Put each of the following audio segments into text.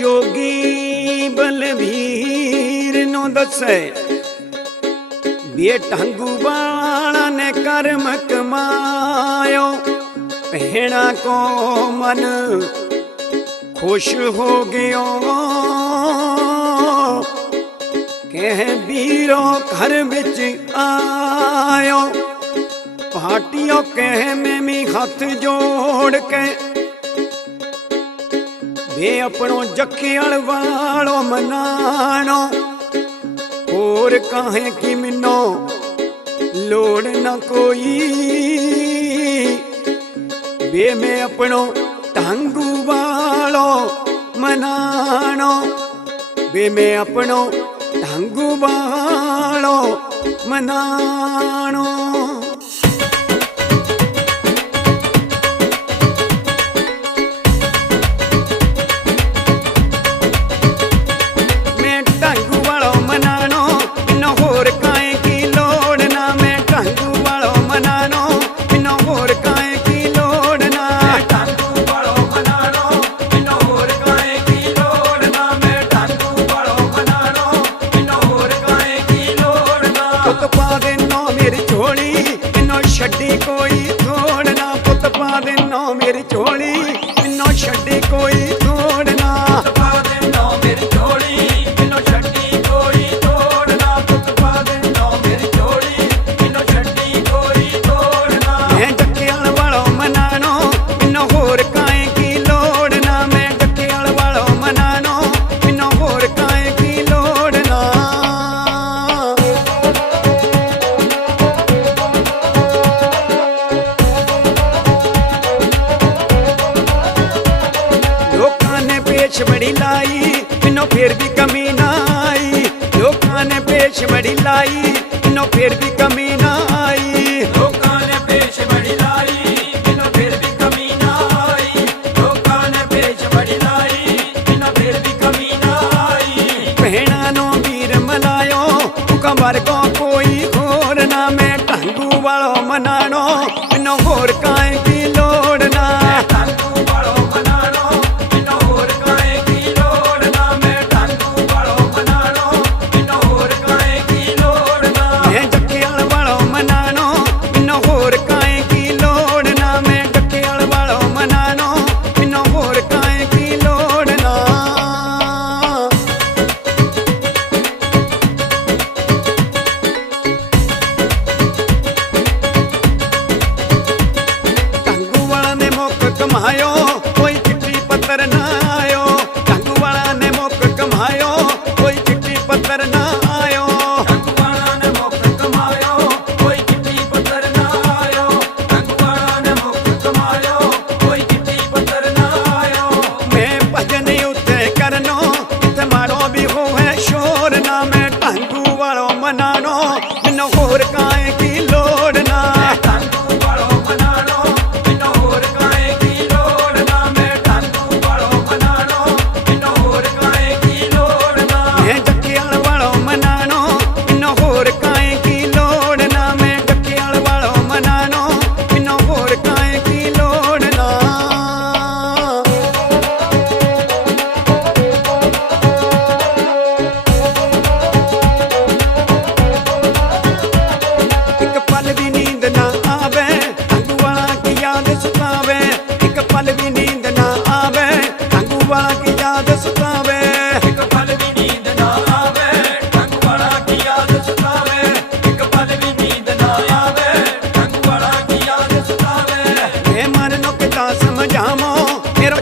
जोगी Balvir no दसे बे ढंगू बाला ने कर्म कमायो भेड़ा को मन खुश हो गयो कह बीरो घर बिच आयो भाटियो कह में मी हाथ जोड़ के वे अपनो जखियल वालो मनानो और कहे कि मिनो लोड़ न कोई वे मैं अपनो ढंगू वालो मनानो वे मैं अपनो ढंगू वालो मनानो। छड्डी कोई छोड़ना पुत पा देनो मेरी झोली इनो छड्डी कोई छोड़ना पुत पा देनो मेरी झोली इनो छड्डी कोई छोड़ना पुत पा देनो मेरी झोली इनो छड्डी कोई छोड़ना। मैं जखियल वालो मनानो इनो होर काए की लोड़ना मैं जखियल वालो मनानो इनो होर काए की लोड़ना। बड़ी लाई इनो फिर भी कमी ना आई लोकां ने पेश बड़ी लाई इनो फिर भी कमी ना आई लोकां ने पेश बड़ी लाई इनो फिर भी कमी ना आई लोकां ने पेश बड़ी लाई इनो फिर भी कमी ना आई। भेड़ा नो वीर मलायो कंवर को कोई होर ना मैं ढंगू वालो मनानो इनो होर काए की लोड़ना। कमायो कोई चिट्ठी पत्थर ना आयो ढंगू वाला ने मुख कमायो कोई चिट्ठी पत्थर ना आयो ढंगू वाला ने मुख कमायो कोई चिट्ठी पत्थर ना आयो ढंगू वाला ने मुख कमायो कोई चिट्ठी पत्थर ना आयो। मैं भजन उत्ते करनो इत्थे मारो भी हो है शोर ना मैं ढंगू वालो मनानो इनो होर काए की लोड़ना।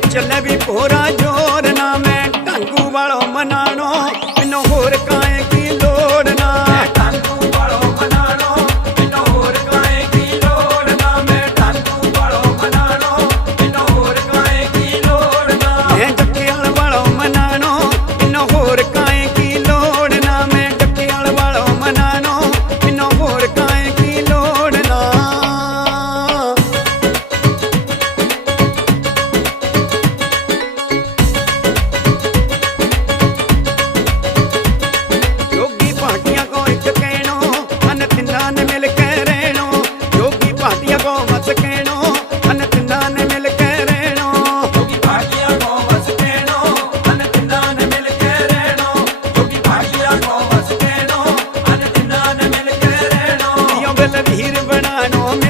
चले भी पूरा जोर ना मैं ढंगू वालो मनानो इनो होर काए की लोड़ना। ढंगू वालो मनानो इनो होर काए की लोड़ना मैं ढंगू वालो मनानो इनो होर काए की लोड़ना। मैं जखियल वालो मनानो ਮੈਨੂੰ